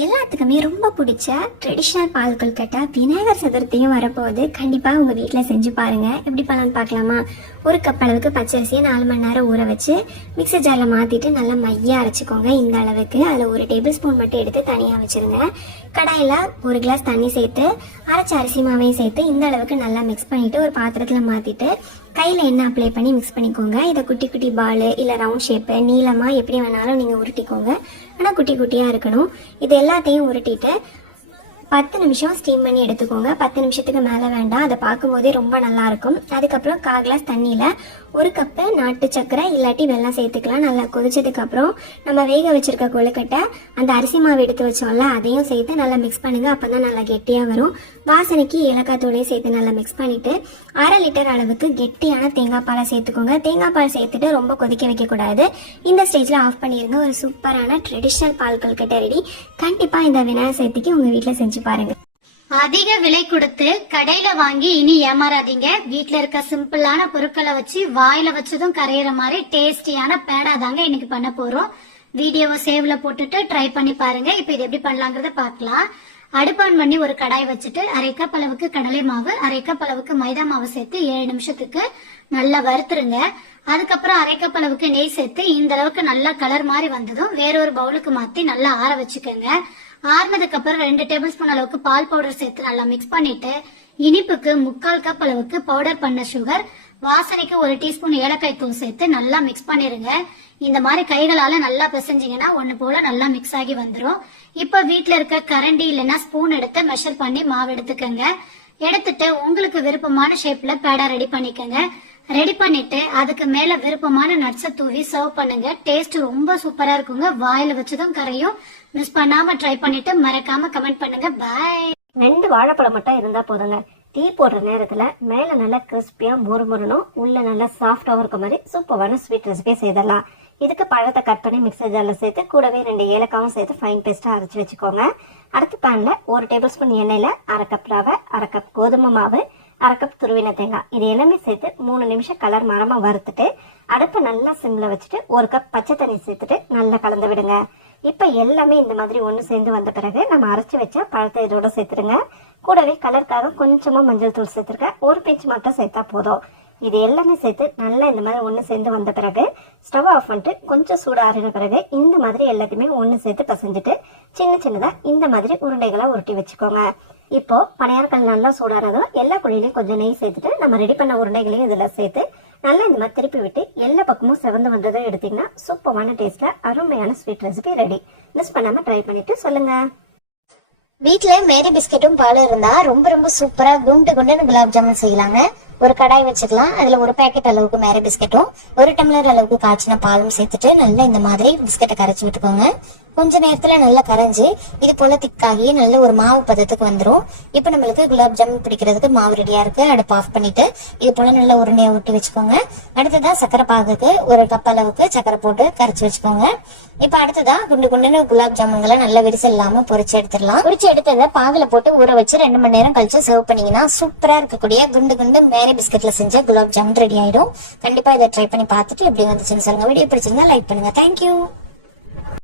எல்லாத்துக்குமே ரொம்ப பிடிச்ச ட்ரெடிஷ்னல் பால் கொழுக்கட்டை விநாயகர் சதுர்த்தியும் வரப்போகுது. கண்டிப்பாக உங்கள் வீட்டில் செஞ்சு பாருங்கள். எப்படி பண்ணலான்னு பார்க்கலாமா? ஒரு கப் அளவுக்கு பச்சரிசியை 4 மணி நேரம் ஊற வச்சு மிக்சர் ஜாரில் மாற்றிட்டு நல்லா மையாக அரைச்சிக்கோங்க. இந்த அளவுக்கு அதில் 1 டேபிள் ஸ்பூன் மட்டும் எடுத்து தனியாக வச்சுருங்க. கடாயில் 1 கிளாஸ் தண்ணி சேர்த்து அரைச்ச அரிசி மாவையும் சேர்த்து இந்த அளவுக்கு நல்லா மிக்ஸ் பண்ணிவிட்டு ஒரு பாத்திரத்தில் மாற்றிட்டு கையில் எண்ணெய் அப்ளை பண்ணி மிக்ஸ் பண்ணிக்கோங்க. இதை குட்டி குட்டி பால் இல்லை ரவுண்ட் ஷேப்பு நீளமாக எப்படி வேணாலும் நீங்கள் உருட்டிக்கோங்க. ஆனால் குட்டி குட்டியாக இருக்கணும். இது எல்லாத்தையும் உருட்டிட்டு 10 நிமிஷம் ஸ்டீம் பண்ணி எடுத்துக்கோங்க. 10 நிமிஷத்துக்கு மேலே வேண்டாம், அதை பார்க்கும்போதே ரொம்ப நல்லாயிருக்கும். அதுக்கப்புறம் 1/4 கிளாஸ் தண்ணியில் 1 கப்பு நாட்டு சக்கரை இல்லாட்டி வெல்லம் சேர்த்துக்கலாம். நல்லா கொதிச்சதுக்கப்புறம் நம்ம வேக வச்சுருக்க கொழுக்கட்டை அந்த அரிசி மாவு எடுத்து வச்சோம்ல அதையும் சேர்த்து நல்லா மிக்ஸ் பண்ணுங்கள். அப்போ தான் நல்லா கெட்டியாக வரும். வாசனைக்கு ஏலக்காய் தூளையும் சேர்த்து நல்லா மிக்ஸ் பண்ணிவிட்டு 1/2 லிட்டர் அளவுக்கு கெட்டியான தேங்காய் பாலை சேர்த்துக்கோங்க. தேங்காய் பால் சேர்த்துட்டு ரொம்ப கொதிக்க வைக்கக்கூடாது. இந்த ஸ்டேஜில் ஆஃப் பண்ணிடுங்க. ஒரு சூப்பரான ட்ரெடிஷ்னல் பால் கொழுக்கட்டை ரெடி. கண்டிப்பாக இந்த விநாயகர் சதுர்த்திக்கு உங்கள் வீட்டில் செஞ்சு பாருங்க. அதிக விலை கொடுத்து கடையில வாங்கி இனி ஏமாறாதீங்க. வீட்ல இருக்க சிம்பிளான பொருட்களை வச்சு வாயில வச்சதும் கரையிற மாதிரி டேஸ்டியான பேடா தாங்க இன்னைக்கு பண்ண போறோம். வீடியோவை சேவ்ல போட்டுட்டு ட்ரை பண்ணி பாருங்க. இப்ப இது எப்படி பண்ணலாங்கிறத பார்க்கலாம். அடுப்பான் பண்ணி ஒரு கடாய் வச்சுட்டு 1/2 கப் அளவுக்கு கடலை மாவு 1/2 கப் அளவுக்கு மைதா மாவு சேர்த்து 7 நிமிஷத்துக்கு நல்லா வறுத்துருங்க. அதுக்கப்புறம் 1/2 கப் அளவுக்கு நெய் சேர்த்து இந்த அளவுக்கு நல்லா கலர் மாதிரி வந்ததும் வேறொரு பவுலுக்கு மாத்தி நல்லா ஆற வச்சுக்கோங்க. ஆறுனதுக்கு அப்புறம் 2 டேபிள் ஸ்பூன் அளவுக்கு பால் பவுடர் சேர்த்து நல்லா மிக்ஸ் பண்ணிட்டு இனிப்புக்கு 3/4 கப் அளவுக்கு பவுடர் பண்ண சுகர், வாசனைக்கு 1 டீஸ்பூன் ஏலக்காய் தூள் சேர்த்து நல்லா மிக்ஸ் பண்ணிருங்க. இந்த மாதிரி கைகளால நல்லா பிசைஞ்சிங்கன்னா ஒண்ணு போல நல்லா மிக்ஸ் ஆகி வந்துடும். இப்ப வீட்டுல இருக்க கரண்டி இல்லைன்னா ஸ்பூன் எடுத்து மெஷர் பண்ணி மாவு எடுத்துக்கோங்க. எடுத்துட்டு உங்களுக்கு விருப்பமான ஷேப்ல பேடா ரெடி பண்ணிக்கோங்க. ரெடி பண்ணிட்டு அதுக்கு மேல விருப்பமான நட்ஸை தூவி சர்வ் பண்ணுங்க. டேஸ்ட் ரொம்ப சூப்பரா இருக்குங்க. வாயில வச்சதும் கரையும். மிஸ் பண்ணாம ட்ரை பண்ணிட்டு மறக்காம கமெண்ட் பண்ணுங்க. பாய். 2 வாழைப்பழம் மட்டும் இருந்தா போதுங்க. டீ போடுற நேரத்துல மேல நல்லா கிறிஸ்பியா முறுமுறணும், உள்ள நல்லா சாஃப்டாவும் இருக்க மாதிரி சூப்பரான ஸ்வீட் ரெசிபி செய்தலாம். இதுக்கு பழத்தை கட் பண்ணி மிக்சர் ஜார்ல சேர்த்து கூடவே 2 ஏலக்காவும் சேர்த்து ஃபைன் பேஸ்டா அரைச்சு வச்சுக்கோங்க. அடுத்த பேன்ல 1 டேபிள் ஸ்பூன் எண்ணெயில 1/2 கப் ரவை, 1/2 கப் கோதுமை மாவு, 1/2 கப் துருவின தேங்காய் இது எல்லாமே சேர்த்து 3 நிமிஷம் கலர் மரமா வறுத்துட்டு அடுப்பை நல்லா சிம்ல வச்சுட்டு 1 கப் பச்சை தண்ணி சேர்த்துட்டு நல்லா கலந்து விடுங்க. இப்ப எல்லாமே இந்த மாதிரி ஒன்று சேர்ந்து வந்த பிறகு நம்ம அரைச்சி வச்ச பழத்தை இதோட சேர்த்துருங்க. கூடவே கலருக்காக கொஞ்சமா மஞ்சள் தூள் சேர்த்துருக்கேன். 1 பிஞ்ச் மட்டும் சேர்த்தா போதும். இது எல்லாமே சேர்த்து நல்லா இந்த மாதிரி ஒன்று சேர்ந்து வந்த பிறகு ஸ்டவ் ஆஃப் பண்ணிட்டு கொஞ்சம் சூடாறின பிறகு இந்த மாதிரி எல்லாத்தையுமே ஒன்று சேர்த்து பசைஞ்சிட்டு சின்ன சின்னதா இந்த மாதிரி உருண்டைகளை உருட்டி வச்சுக்கோங்க. இப்போ பணியாரக்கல் நல்லா சூடானதும் எல்லா குழியிலையும் கொஞ்சம் நெய் சேர்த்துட்டு நம்ம ரெடி பண்ண உருண்டைகளையும் இதுல சேர்த்து நல்லா இந்த மாதிரி திருப்பி விட்டு எல்லா பக்கமும் செவந்து வந்ததை எடுத்தீங்கன்னா சூப்பரான டேஸ்ட்ல அருமையான ஸ்வீட் ரெசிபி ரெடி. மிஸ் பண்ணாம ட்ரை பண்ணிட்டு சொல்லுங்க. வீட்டுல மேரி பிஸ்கெட்டும் பாலும் இருந்தா ரொம்ப ரொம்ப சூப்பரா குண்டு குண்டுன்னு குலாப் ஜாமுன் செய்யலாங்க. ஒரு கடாய் வச்சுக்கலாம். அதுல 1 பேக்கெட் அளவுக்கு மேரி பிஸ்கெட்டும் 1 டம்ளர் அளவுக்கு காய்ச்சின பாலும் சேர்த்துட்டு நல்லா இந்த மாதிரி பிஸ்கெட்டை கரைச்சி விட்டுக்கோங்க. கொஞ்ச நேரத்துல நல்லா கரைஞ்சி இது போல திக்காகி நல்ல ஒரு மாவு பதத்துக்கு வந்துடும். இப்ப நம்மளுக்கு குலாப் ஜாமுன் பிடிக்கிறதுக்கு மாவு ரெடியா இருக்கு. அடுப்பு ஆஃப் பண்ணிட்டு இது போல நல்லா உருண்டையா ஊட்டி வச்சுக்கோங்க. அடுத்ததா சக்கரை பாகுக்கு 1 கப் அளவுக்கு சக்கரை போட்டு கரைச்சி வச்சுக்கோங்க. இப்ப அடுத்ததா குண்டு குண்டுன்னு குலாப் ஜாமுன்களை நல்லா விரிசல் இல்லாம பொரிச்சு எடுத்துடலாம். பொரிச்சு எடுத்ததை பாகுல போட்டு ஊற வச்சு 2 மணி நேரம் கழிச்சு சர்வ் பண்ணீங்கன்னா சூப்பரா இருக்கக்கூடிய குண்டு குண்டு மேரி பிஸ்கெட்ல செஞ்ச குலாப் ஜாமுன் ரெடி ஆயிடும். கண்டிப்பா இதை ட்ரை பண்ணி பார்த்துட்டு எப்படி வந்துச்சுன்னு சொல்லுங்க. வீடியோ பிடிச்சிருந்தா லைக் பண்ணுங்க. தேங்க்யூ.